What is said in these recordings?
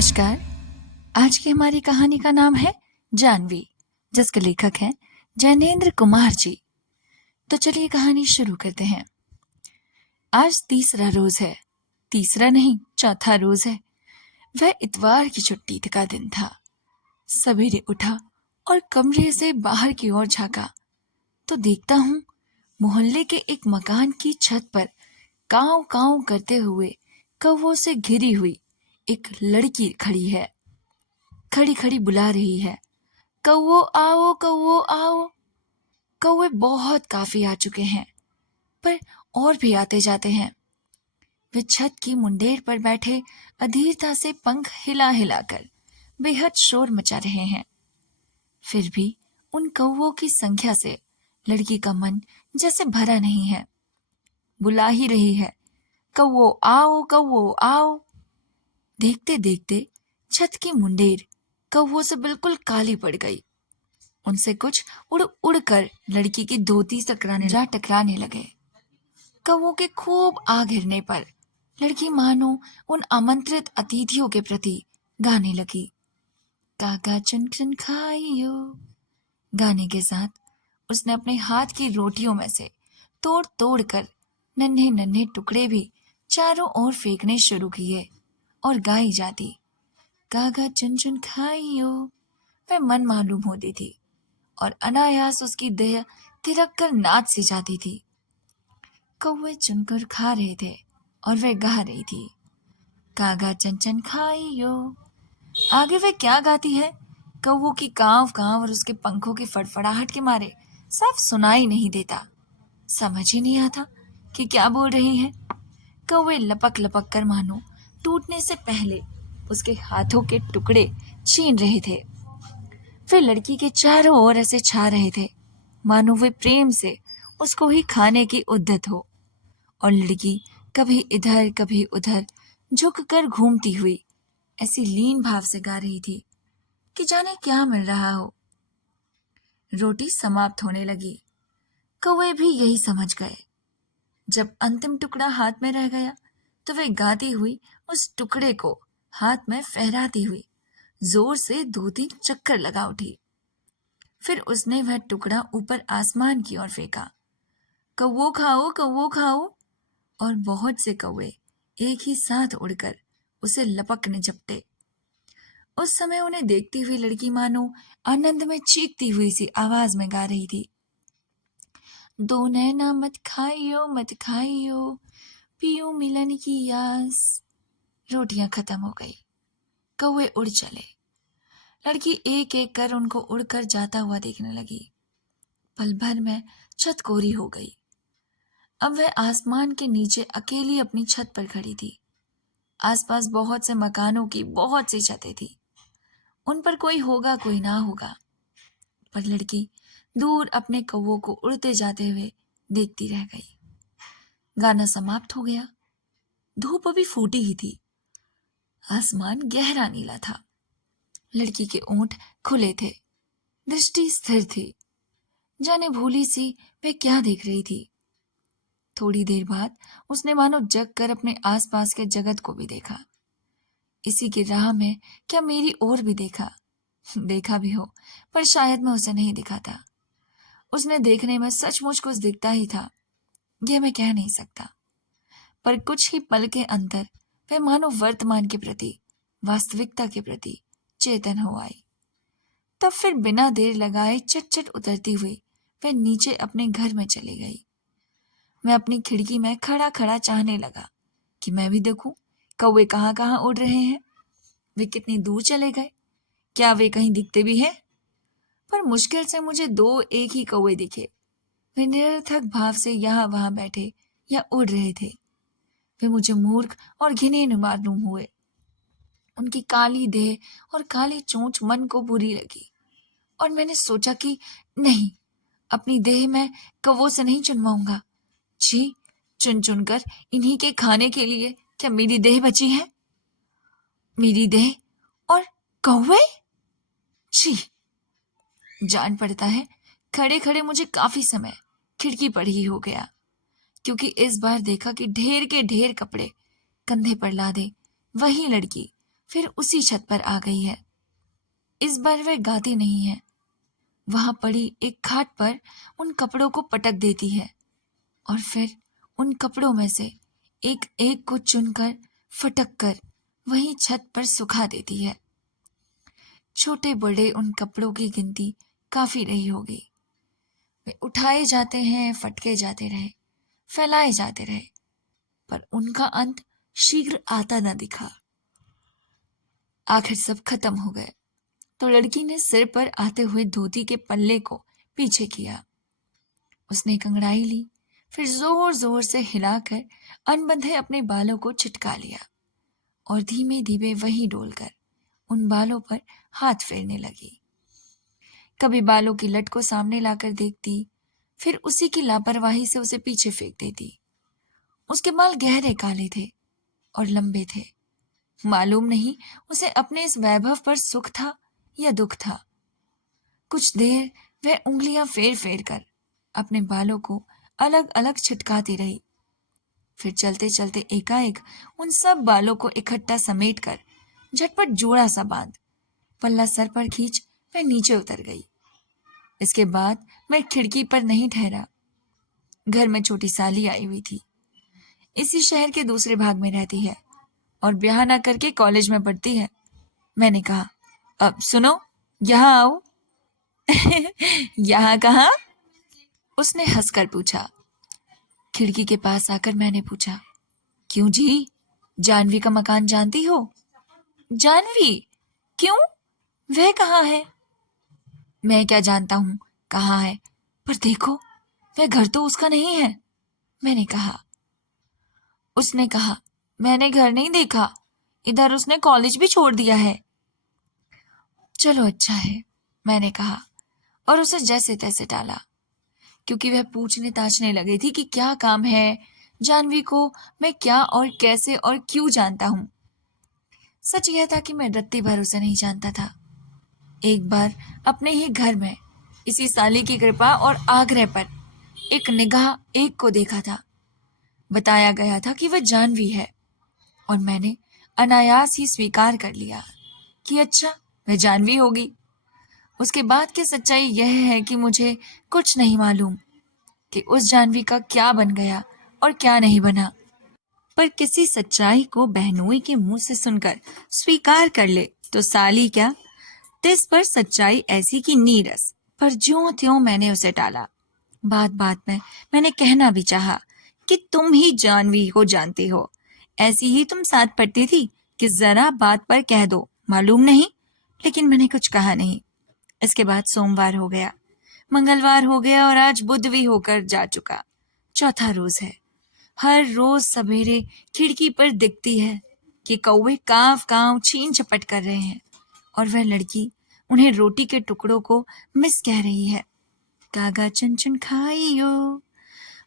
नमस्कार। आज की हमारी कहानी का नाम है जानवी, जिसके लेखक हैं जैनेन्द्र कुमार जी। तो चलिए कहानी शुरू करते हैं। आज तीसरा रोज है, तीसरा नहीं चौथा रोज है। वह इतवार की छुट्टी का दिन था। सवेरे उठा और कमरे से बाहर की ओर झांका तो देखता हूँ मोहल्ले के एक मकान की छत पर कांव कांव करते हुए कौवों से घिरी हुई एक लड़की खड़ी है। खड़ी खड़ी बुला रही है, कौवो आओ, कौवो आओ। कौवे बहुत काफी आ चुके हैं, पर और भी आते जाते हैं। वे छत की मुंडेर पर बैठे अधीरता से पंख हिला हिलाकर बेहद शोर मचा रहे हैं। फिर भी उन कौवों की संख्या से लड़की का मन जैसे भरा नहीं है। बुला ही रही है, कौवो आओ, कौवो आओ। देखते देखते छत की मुंडेर कौवों से बिल्कुल काली पड़ गई। उनसे कुछ उड़ उड़ कर लड़की की धोती टकराने लगे। कौवों के खूब आ घिरने पर लड़की मानो उन आमंत्रित अतिथियों के प्रति गाने लगी। काका चुन चुन खाइयो। गाने के साथ उसने अपने हाथ की रोटियों में से तोड़ तोड़ कर नन्हे नन्हे टुकड़े भी चारों ओर फेंकने शुरू किए और गाई जाती, काका चुन चुन खाइयो। वह मन मालूम होती थी और अनायास उसकी देह थिरक कर नाच सी जाती थी। कौवे चुनकर खा रहे थे और वह गा रही थी, कागा चन चन खाइयो। आगे वह क्या गाती है, कौवों की कांव कांव और उसके पंखों की फड़फड़ाहट के मारे साफ सुनाई नहीं देता। समझ ही नहीं आता कि क्या बोल रही है। कौवे लपक लपक कर मानो टूटने से पहले उसके हाथों के टुकड़े छीन रहे थे। वे लड़की के चारों ओर ऐसे छा रहे थे मानो वे प्रेम से उसको ही खाने की उद्यत हो। और लड़की कभी इधर कभी उधर झुक कर घूमती हुई ऐसी लीन भाव से गा रही थी कि जाने क्या मिल रहा हो। रोटी समाप्त होने लगी। कौवे भी यही समझ गए। जब अंतिम टुकड़ा हाथ में रह गया तो वे गाती हुई उस टुकड़े को हाथ में फहराती हुई जोर से 2-3 चक्कर लगा उठी। फिर उसने वह टुकड़ा ऊपर आसमान की ओर फेंका, कौवो खाओ, कौवो खाओ। और बहुत से कौवे एक ही साथ उड़कर उसे लपकने झपटे। उस समय उन्हें देखती हुई लड़की मानो आनंद में चीखती हुई सी आवाज में गा रही थी, दो नैना मत खाइयो, पियो मिलन की आस। रोटियां खत्म हो गई, कौवे उड़ चले। लड़की एक एक कर उनको उड़कर जाता हुआ देखने लगी। पल भर में छत कोरी हो गई। अब वह आसमान के नीचे अकेली अपनी छत पर खड़ी थी। आसपास बहुत से मकानों की बहुत सी छतें थी। उन पर कोई होगा कोई ना होगा, पर लड़की दूर अपने कौवों को उड़ते जाते हुए देखती रह गई। गाना समाप्त हो गया। धूप अभी फूटी ही थी। आसमान गहरा नीला था। लड़की के ओंठ खुले थे, दृष्टि स्थिर थी। जाने भूली सी वे क्या देख रही थी। थोड़ी देर बाद उसने मानो जग कर अपने आसपास के जगत को भी देखा। इसी की राह में क्या मेरी ओर भी देखा? देखा भी हो, पर शायद मैं उसे नहीं दिखा था। उसने देखने में सचमुच कुछ दिखता ही था, यह मैं कह नहीं सकता। पर कुछ ही पल के अंदर वह मानो वर्तमान के प्रति, वास्तविकता के प्रति चेतन हो आई। तब फिर बिना देर लगाए चट चट उतरती हुई वह नीचे अपने घर में चली गई। मैं अपनी खिड़की में खड़ा खड़ा चाहने लगा कि मैं भी देखूं कौवे कहाँ कहाँ उड़ रहे हैं, वे कितनी दूर चले गए, क्या वे कहीं दिखते भी हैं। पर मुश्किल से मुझे 2 एक ही कौवे दिखे। वे निरर्थक भाव से यहाँ वहां बैठे या उड़ रहे थे। वे मुझे मूर्ख और घिने मालूम हुए। उनकी काली देह और काली चोंच मन को बुरी लगी और मैंने सोचा कि नहीं, अपनी देह मैं कौवों से नहीं चुनवाऊंगा। जी, चुन चुन कर इन्हीं के खाने के लिए क्या मेरी देह बची है? मेरी देह और कौवे? जी, जान पड़ता है खड़े खड़े मुझे काफी समय खिड़की पर ही हो गया, क्योंकि इस बार देखा कि ढेर के ढेर कपड़े कंधे पर लादे वही लड़की फिर उसी छत पर आ गई है। इस बार वह गाती नहीं है, वहां पड़ी एक खाट पर उन कपड़ों को पटक देती है और फिर उन कपड़ों में से एक एक को चुनकर फटक कर वहीं छत पर सुखा देती है। छोटे बड़े उन कपड़ों की गिनती काफी रही होगी। वे उठाए जाते हैं, फटके जाते रहे, फैलाए जाते रहे, पर उनका अंत शीघ्र आता न दिखा। आखिर सब खत्म हो गए तो लड़की ने सिर पर आते हुए धोती के पल्ले को पीछे किया। उसने एक अंगड़ाई ली, फिर जोर जोर से हिलाकर अनबंधे अपने बालों को छिटका लिया और धीमे धीमे वहीं डोलकर उन बालों पर हाथ फेरने लगी। कभी बालों की लट को सामने लाकर देखती, फिर उसी की लापरवाही से उसे पीछे फेंक देती। उसके बाल गहरे काले थे और लंबे थे। मालूम नहीं उसे अपने इस वैभव पर सुख था या दुख था। कुछ देर वह उंगलियां फेर फेर कर अपने बालों को अलग अलग छिटकाती रही। फिर चलते चलते एकाएक उन सब बालों को इकट्ठा समेटकर झटपट जोड़ा सा बांध पल्ला सर पर खींच वह नीचे उतर गई। इसके बाद मैं खिड़की पर नहीं ठहरा। घर में छोटी साली आई हुई थी। इसी शहर के दूसरे भाग में रहती है और ब्याह ना करके कॉलेज में पढ़ती है। मैंने कहा, अब सुनो, यहाँ आओ। यहाँ कहाँ? उसने हंसकर पूछा। खिड़की के पास आकर मैंने पूछा, क्यों जी, जानवी का मकान जानती हो? जानवी? क्यों? वह कहाँ है? मैं क्या जानता हूँ कहाँ है, पर देखो वह घर तो उसका नहीं है। मैंने कहा। उसने कहा, मैंने घर नहीं देखा, इधर उसने कॉलेज भी छोड़ दिया है। चलो अच्छा है, मैंने कहा और उसे जैसे तैसे टाला, क्योंकि वह पूछने ताछने लगी थी कि क्या काम है, जानवी को मैं क्या और कैसे और क्यों जानता हूँ। सच यह था कि मैं रत्ती भर उसे नहीं जानता था। एक बार अपने ही घर में इसी साली की कृपा और आग्रह पर एक निगाह एक को देखा था। बताया गया था कि वह जानवी है और मैंने अनायास ही स्वीकार कर लिया कि अच्छा वह जानवी होगी। उसके बाद की सच्चाई यह है कि मुझे कुछ नहीं मालूम कि उस जानवी का क्या बन गया और क्या नहीं बना, पर किसी सच्चाई को बहनोई के मुंह से सुनकर स्वीकार कर ले तो साली क्या, तिस पर सच्चाई ऐसी की नीरस, पर ज्यों त्यों मैंने उसे टाला। बात बात में मैंने कहना भी चाहा कि तुम ही जानवी को जानती हो, ऐसी ही तुम साथ पढ़ती थी कि जरा बात पर कह दो, मालूम नहीं, लेकिन मैंने कुछ कहा नहीं। इसके बाद सोमवार हो गया, मंगलवार हो गया और आज बुध भी होकर जा चुका। चौथा रोज है। हर रोज सवेरे खिड़की पर दिखती है कि कौवे काव काव छीन झपट कर रहे हैं और वह लड़की उन्हें रोटी के टुकड़ों को मिस कह रही है। कागा चुन चुन खाइयो।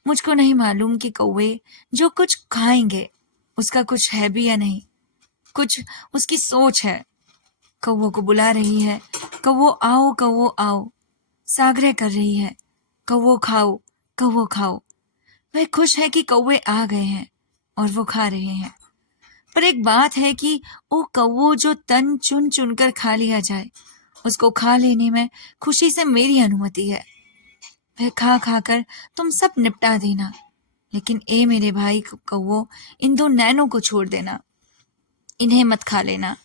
मुझको नहीं मालूम कि कौवे जो कुछ खाएंगे उसका कुछ है भी या नहीं, कुछ उसकी सोच है। कौवों को बुला रही है, कौवो आओ, कौवो आओ, साग्रह कर रही है, कौवो खाओ, कौवो खाओ। वह खुश है कि कौवे आ गए हैं और वो खा रहे हैं। पर एक बात है कि वो कौवो जो तन चुन चुनकर खा लिया जाए, उसको खा लेने में खुशी से मेरी अनुमति है। वह खा खा कर तुम सब निपटा देना, लेकिन ए मेरे भाई कौवो, इन दो नैनों को छोड़ देना, इन्हें मत खा लेना।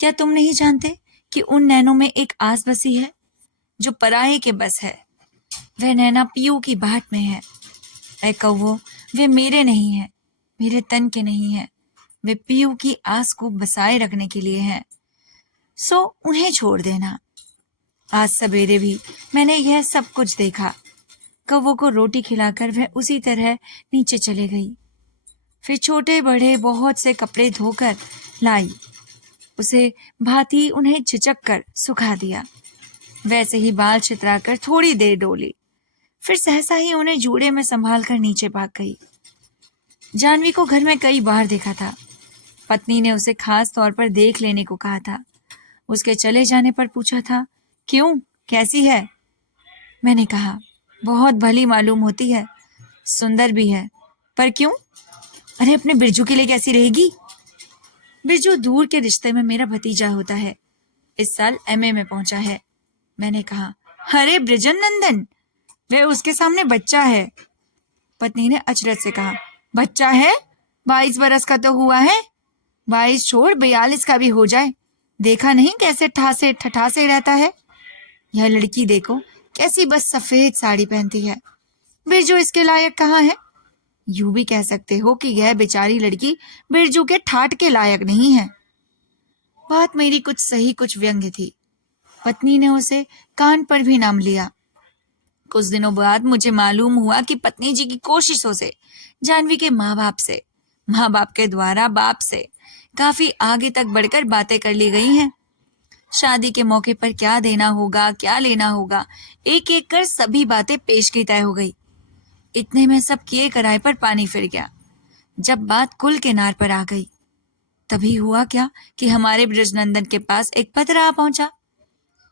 क्या तुम नहीं जानते कि उन नैनों में एक आस बसी है जो पराये के बस है? वह नैना पीयू की बाट में है। ऐ कौवो, वे मेरे नहीं है, मेरे तन के नहीं है, वे पीयू की आस को बसाए रखने के लिए हैं। सो उन्हें छोड़ देना। आज सवेरे भी मैंने यह सब कुछ देखा। कौवों को रोटी खिलाकर वह उसी तरह नीचे चले गई। फिर छोटे बड़े बहुत से कपड़े धोकर लाई, उसे भांति उन्हें झिझक कर सुखा दिया। वैसे ही बाल छितराकर थोड़ी देर डोली, फिर सहसा ही उन्हें जूड़े में संभाल कर नीचे भाग गई। जानवी को घर में कई बार देखा था। पत्नी ने उसे खास तौर पर देख लेने को कहा था। उसके चले जाने पर पूछा था, क्यों, कैसी है? मैंने कहा, बहुत भली मालूम होती है, सुंदर भी है, पर क्यों? अरे अपने बिरजू के लिए कैसी रहेगी? बिरजू दूर के रिश्ते में मेरा भतीजा होता है, इस साल एमए में पहुंचा है। मैंने कहा, अरे ब्रिजन नंदन, वह उसके सामने बच्चा है। पत्नी ने अचरज से कहा, बच्चा है? 22 बरस का तो हुआ है। 22 छोड़ 42 का भी हो जाए, देखा नहीं कैसे ठासे ठठासे रहता है। यह लड़की देखो कैसी बस सफेद साड़ी पहनती है। बिरजू इसके लायक कहाँ है? यूं भी कह सकते हो कि यह बेचारी लड़की बिरजू के ठाट के लायक नहीं है। बात मेरी कुछ सही कुछ व्यंग्य थी। पत्नी ने उसे कान पर भी नाम लिया। कुछ दिनों बाद मुझे मालूम हुआ कि पत्नी जी की कोशिशों से जानवी के माँ बाप के द्वारा बाप से काफी आगे तक बढ़कर बातें कर ली गई हैं। शादी के मौके पर क्या देना होगा, क्या लेना होगा, एक एक कर सभी बातें पेश की तय हो गई। इतने में सब किए कराए पर पानी फिर गया। जब बात कुल किनार पर आ गई, तभी हुआ क्या कि हमारे ब्रजनंदन के पास एक पत्र आ पहुंचा।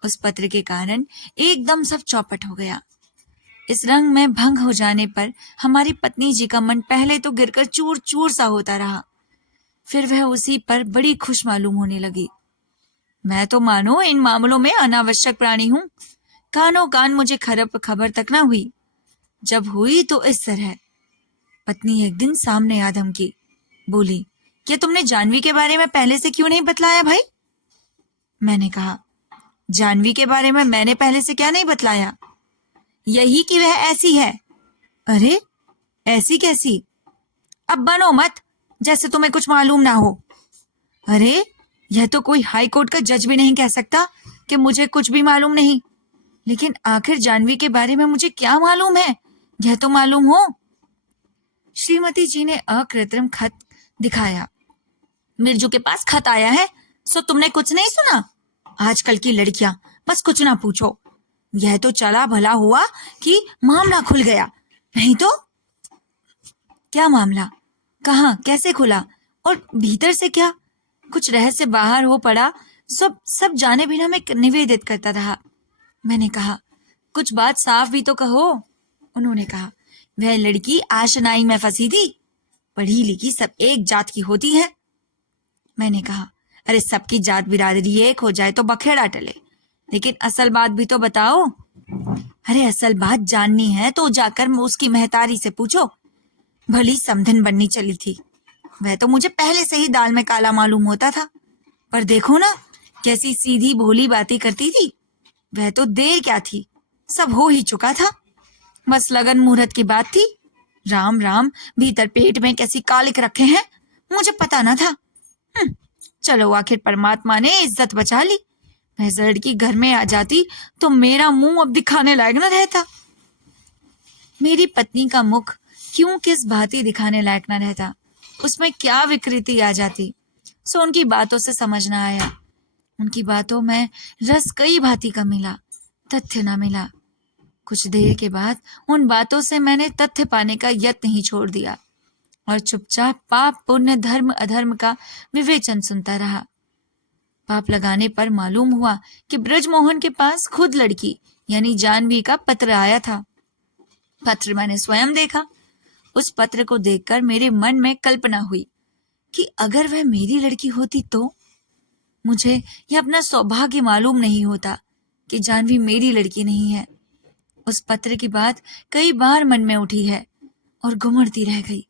उस पत्र के कारण एकदम सब चौपट हो गया। इस रंग में भंग हो जाने पर हमारी पत्नी जी का मन पहले तो गिरकर चूर चूर सा होता रहा, फिर वह उसी पर बड़ी खुश मालूम होने लगी। मैं तो मानो इन मामलों में अनावश्यक प्राणी हूं। कानों कान मुझे खबर तक ना हुई। जब हुई तो इस तरह। पत्नी एक दिन सामने आ धमकी, बोली, क्या तुमने जानवी के बारे में पहले से क्यों नहीं बतलाया भाई? मैंने कहा, जानवी के बारे में मैंने पहले से क्या नहीं बतलाया? यही कि वह ऐसी है। अरे ऐसी कैसी? अब बनो मत जैसे तुम्हें कुछ मालूम ना हो। अरे यह तो कोई हाई कोर्ट का जज भी नहीं कह सकता कि मुझे कुछ भी मालूम नहीं। लेकिन आखिर जानवी के बारे में मुझे क्या मालूम है, यह तो मालूम हो। श्रीमती जी ने अकृत्रिम खत दिखाया। बिरजू के पास खत आया है, सो तुमने कुछ नहीं सुना? आजकल की लड़कियां बस कुछ ना पूछो। यह तो चला भला हुआ कि मामला खुल गया, नहीं तो। क्या मामला? कहाँ, कैसे खुला? और भीतर से क्या कुछ रहस्य बाहर हो पड़ा? सब जाने बिना मैं निवेदित करता रहा। मैंने कहा, कुछ बात साफ भी तो कहो। उन्होंने कहा, वह लड़की आशनाई में फंसी थी। पढ़ी लिखी सब एक जात की होती है। मैंने कहा, अरे सबकी जात बिरादरी एक हो जाए तो बखेड़ा टले, लेकिन असल बात भी तो बताओ। अरे असल बात जाननी है तो जाकर उसकी महतारी से पूछो। भली समधन बननी चली थी। वह तो मुझे पहले से ही दाल में काला मालूम होता था, पर देखो ना कैसी सीधी भोली बातें करती थी। वह तो देर क्या थी, सब हो ही चुका था। बस लगन मुहूर्त की बात थी। राम राम, भीतर पेट में कैसी कालिक रखे हैं मुझे पता ना था। चलो आखिर परमात्मा ने इज्जत बचा ली। वह लड़की घर में आ जाती तो मेरा मुंह अब दिखाने लायक न रहता। मेरी पत्नी का मुख क्यों किस भांति दिखाने लायक न रहता, उसमें क्या विकृति आ जाती, सो उनकी बातों से समझ ना आया। उनकी बातों में रस कई भांति का मिला, तथ्य ना मिला। कुछ देर के बाद उन बातों से मैंने तथ्य पाने का यत्न ही छोड़ दिया और चुपचाप पाप पुण्य धर्म अधर्म का विवेचन सुनता रहा। पाप लगाने पर मालूम हुआ कि ब्रजमोहन के पास खुद लड़की यानी जानवी का पत्र आया था। पत्र मैंने स्वयं देखा। उस पत्र को देखकर मेरे मन में कल्पना हुई कि अगर वह मेरी लड़की होती तो। मुझे यह अपना सौभाग्य मालूम नहीं होता कि जानवी मेरी लड़की नहीं है। उस पत्र की बात कई बार मन में उठी है और घुमड़ती रह गई।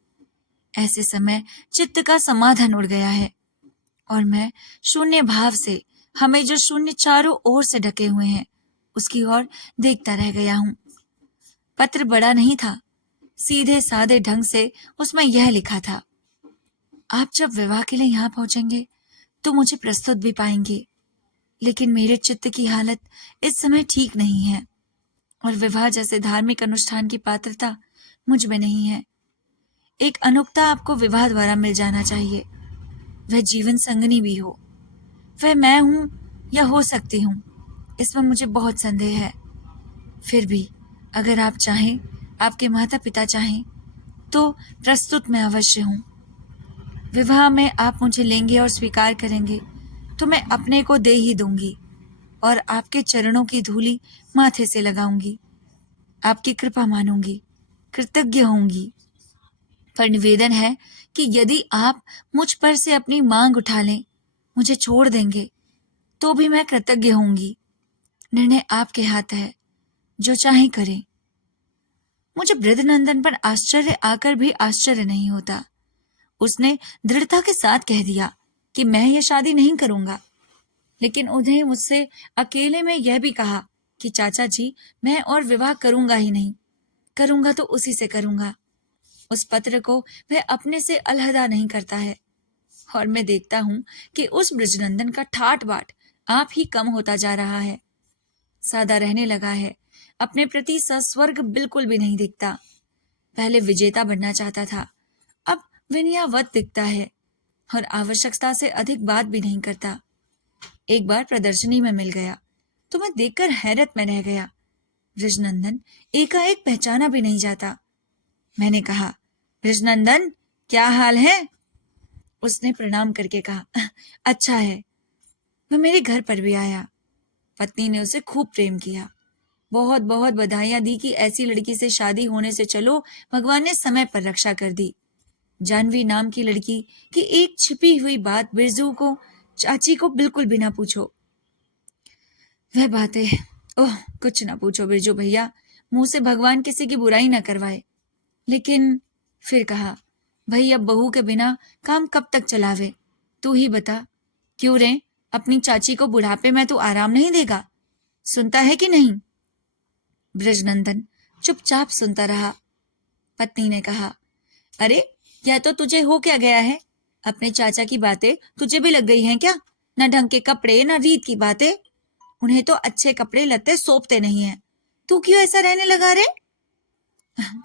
ऐसे समय चित्त का समाधान उड़ गया है और मैं शून्य भाव से हमें जो शून्य चारों ओर से ढके हुए हैं उसकी ओर देखता रह गया हूं। पत्र बड़ा नहीं था, सीधे सादे ढंग से उसमें यह लिखा था, आप जब विवाह के लिए यहाँ पहुंचेंगे तो मुझे प्रस्तुत भी पाएंगे, लेकिन मेरे चित्त की हालत इस समय ठीक नहीं है और विवाह जैसे धार्मिक अनुष्ठान की पात्रता मुझ में नहीं है। एक अनुक्ता आपको विवाह द्वारा मिल जाना चाहिए, वह जीवन संगनी भी हो। वह मैं हूं या हो सकती हूं, इसमें मुझे बहुत संदेह है। फिर भी अगर आप चाहें, आपके माता पिता चाहें, तो प्रस्तुत मैं अवश्य हूं। विवाह में आप मुझे लेंगे और स्वीकार करेंगे तो मैं अपने को दे ही दूंगी और आपके चरणों की धूली माथे से लगाऊंगी। आपकी कृपा मानूंगी, कृतज्ञ होंगी। पर निवेदन है कि यदि आप मुझ पर से अपनी मांग उठा लें, मुझे छोड़ देंगे, तो भी मैं कृतज्ञ होंगी। निर्णय आपके हाथ है, जो चाहे करें। मुझे वृद्धनंदन पर आश्चर्य आकर भी आश्चर्य नहीं होता। उसने दृढ़ता के साथ कह दिया कि मैं यह शादी नहीं करूंगा, लेकिन उन्हें मुझसे अकेले में यह भी कहा कि चाचा जी, मैं और विवाह करूंगा ही नहीं, करूंगा तो उसी से करूंगा। उस पत्र को वह अपने से अलहदा नहीं करता है, और मैं देखता हूं कि उस बृजनंदन का ठाट बाट आप ही कम होता जा रहा है। सादा रहने लगा है, अपने प्रति सस्वर्ग बिल्कुल भी नहीं दिखता। पहले विजेता बनना चाहता था, अब विनयावत दिखता है और आवश्यकता से अधिक बात भी नहीं करता। एक बार प्रदर्शनी में मिल गया तो मैं देखकर हैरत में रह गया। बृजनंदन एकाएक पहचाना भी नहीं जाता। मैंने कहा, बृजनंदन, क्या हाल है? उसने प्रणाम करके कहा, अच्छा है। वह मेरे घर पर भी आया। पत्नी ने उसे खूब प्रेम किया, बहुत बहुत बधाइयां दी कि ऐसी लड़की से शादी होने से चलो भगवान ने समय पर रक्षा कर दी। जानवी नाम की लड़की की एक छिपी हुई बात बिरजू को, चाची को बिल्कुल भी ना पूछो। वह बातें, ओह, कुछ ना पूछो बिरजू भैया, मुंह से भगवान किसी की बुराई ना करवाए। लेकिन फिर कहा, भाई अब बहू के बिना काम कब तक चलावे? तू ही बता। क्यों रे, अपनी चाची को बुढ़ापे में तू आराम नहीं देगा? सुनता है कि नहीं? बृजनंदन चुपचाप सुनता रहा। पत्नी ने कहा, अरे यह तो तुझे हो क्या गया है? अपने चाचा की बातें तुझे भी लग गई हैं क्या? न ढंग के कपड़े, न रीत की बातें। उन्हें तो अच्छे कपड़े लत्ते सौंपते नहीं है। तू क्यों ऐसा रहने लगा रे?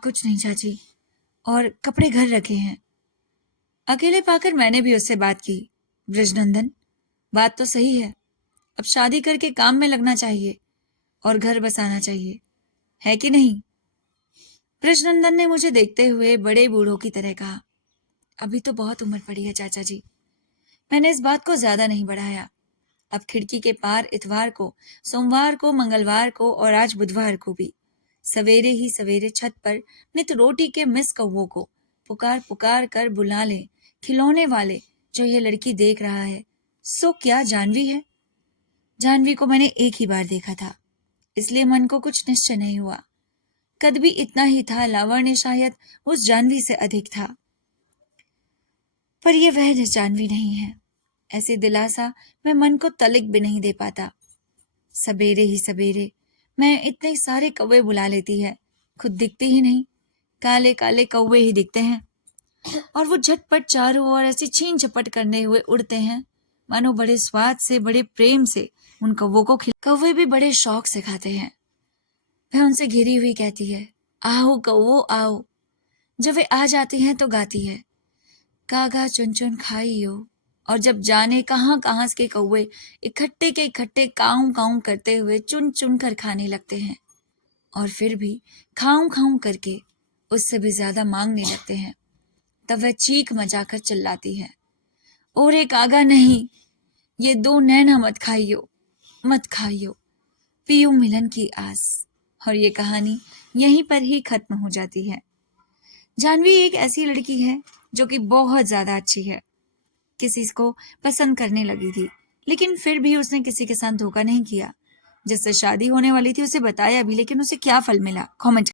कुछ नहीं चाची, और कपड़े घर रखे हैं। अकेले पाकर मैंने भी उससे बात की। बृजनंदन, बात तो सही है, अब शादी करके काम में लगना चाहिए और घर बसाना चाहिए, है कि नहीं? बृजनंदन ने मुझे देखते हुए बड़े बूढ़ों की तरह कहा, अभी तो बहुत उम्र पड़ी है चाचा जी। मैंने इस बात को ज्यादा नहीं बढ़ाया। अब खिड़की के पार इतवार को, सोमवार को, मंगलवार को और आज बुधवार को भी सवेरे ही सवेरे छत पर नित रोटी के मिस कौवों को पुकार पुकार कर बुला ले खिलौने वाले जो ये लड़की देख रहा है, सो क्या जानवी है? जानवी को मैंने एक ही बार देखा था, इसलिए मन को कुछ निश्चय नहीं हुआ। कद भी इतना ही था, लावण्य शायद उस जानवी से अधिक था, पर यह वह जानवी नहीं है। ऐसी दिलासा मैं मन को तलिक भी नहीं दे पाता। सवेरे ही सवेरे मैं इतने सारे कौवे बुला लेती है, खुद दिखते ही नहीं, काले काले कौवे ही दिखते हैं, और वो झटपट चारों ओर ऐसी छीन झपट करने हुए उड़ते हैं, मानो बड़े स्वाद से, बड़े प्रेम से उन कौवों को कौवे भी बड़े शौक से खाते हैं। वह उनसे घिरी हुई कहती है, आओ कौवो आओ। जब वे आ जाती हैं तो गाती है, कागा चुन चुन खाइयो। और जब जाने कहाँ कहाँ के कौवे इकट्ठे के इकट्ठे काऊ काऊ करते हुए चुन चुन कर खाने लगते हैं, और फिर भी खाऊं खाऊं करके उससे भी ज्यादा मांगने लगते हैं, तब वह चीख मचाकर चिल्लाती है, ओरे कागा नहीं, ये दो नैना मत खाइयो, मत खाइयो, पियो मिलन की आस। और ये कहानी यहीं पर ही खत्म हो जाती है। जानवी एक ऐसी लड़की है जो कि बहुत ज्यादा अच्छी है, किसी को पसंद करने लगी थी, लेकिन फिर भी उसने किसी के साथ धोखा नहीं किया। जिससे शादी होने वाली थी उसे बताया भी, लेकिन उसे क्या फल मिला? कमेंट